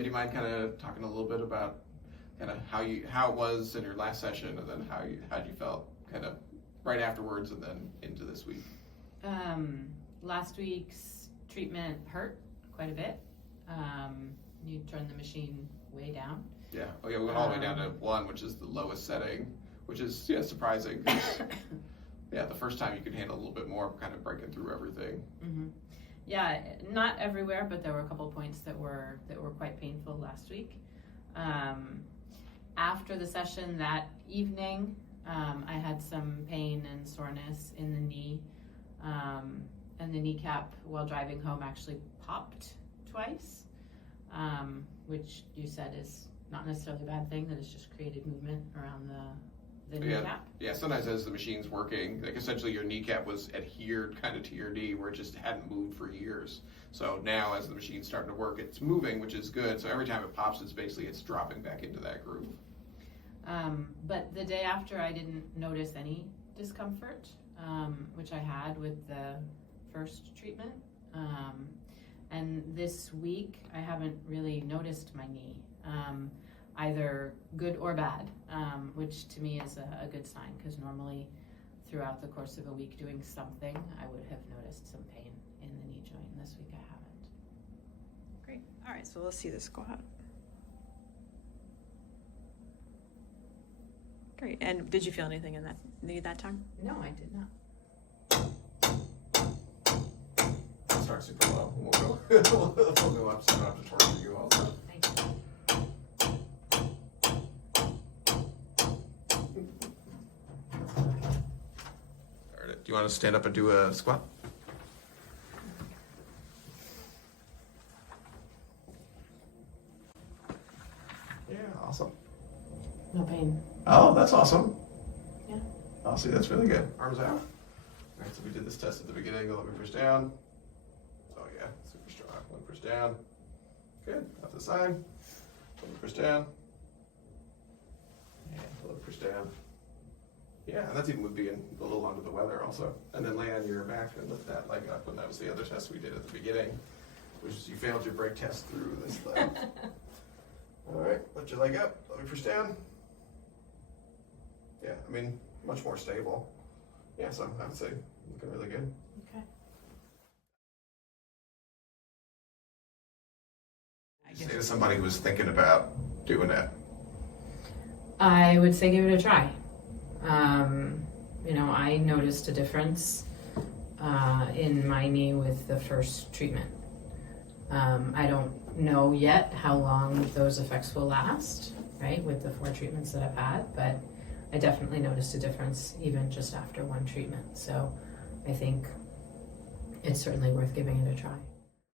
Do you mind kind of talking a little bit about kind of how it was in your last session, and then how you felt kind of right afterwards, and then into this week? Last week's treatment hurt quite a bit. You turned the machine way down. Yeah. Oh yeah, we went all the way down to 1, which is the lowest setting, which is surprising. 'Cause, yeah, the first time you could handle a little bit more, kind of breaking through everything. Mm-hmm. Yeah, not everywhere, but there were a couple points that were quite painful last week. After the session that evening, I had some pain and soreness in the knee, and the kneecap while driving home actually popped twice, which you said is not necessarily a bad thing, that it's just created movement around the kneecap. Yeah, sometimes as the machine's working, like essentially your kneecap was adhered kind of to your knee where it just hadn't moved for years. So now as the machine's starting to work, it's moving, which is good. So every time it pops, it's dropping back into that groove. But the day after, I didn't notice any discomfort, which I had with the first treatment. And this week, I haven't really noticed my knee, either good or bad, which to me is a good sign, because normally throughout the course of a week doing something, I would have noticed some pain in the knee joint. This week I haven't. Great. All right, so let's see this go out. Great. And did you feel anything in that knee that time? No, I did not. Start super low. We'll go. We'll go up, so I don't have to torture you also. Thank you. All right. Do you want to stand up and do a squat? Yeah, awesome. No pain. Oh, that's awesome. Yeah. Oh, see, that's really good. Arms out. All right, so we did this test at the beginning. Let me push down. Oh yeah, super strong. Let me push down. Good. Off the side. Let me push down. Yeah, let me push down. Yeah, and that's even with being a little under the weather also. And then lay on your back and lift that leg up. And that was the other test we did at the beginning, which is you failed your brake test through this leg. All right, lift your leg up. Let me push down. Yeah, I mean, much more stable. Yeah, so I would say looking really good. Okay. Say to somebody who was thinking about doing that. I would say give it a try. I noticed a difference in my knee with the first treatment. I don't know yet how long those effects will last, right, with the 4 treatments that I've had, but I definitely noticed a difference even just after 1 treatment. So I think it's certainly worth giving it a try.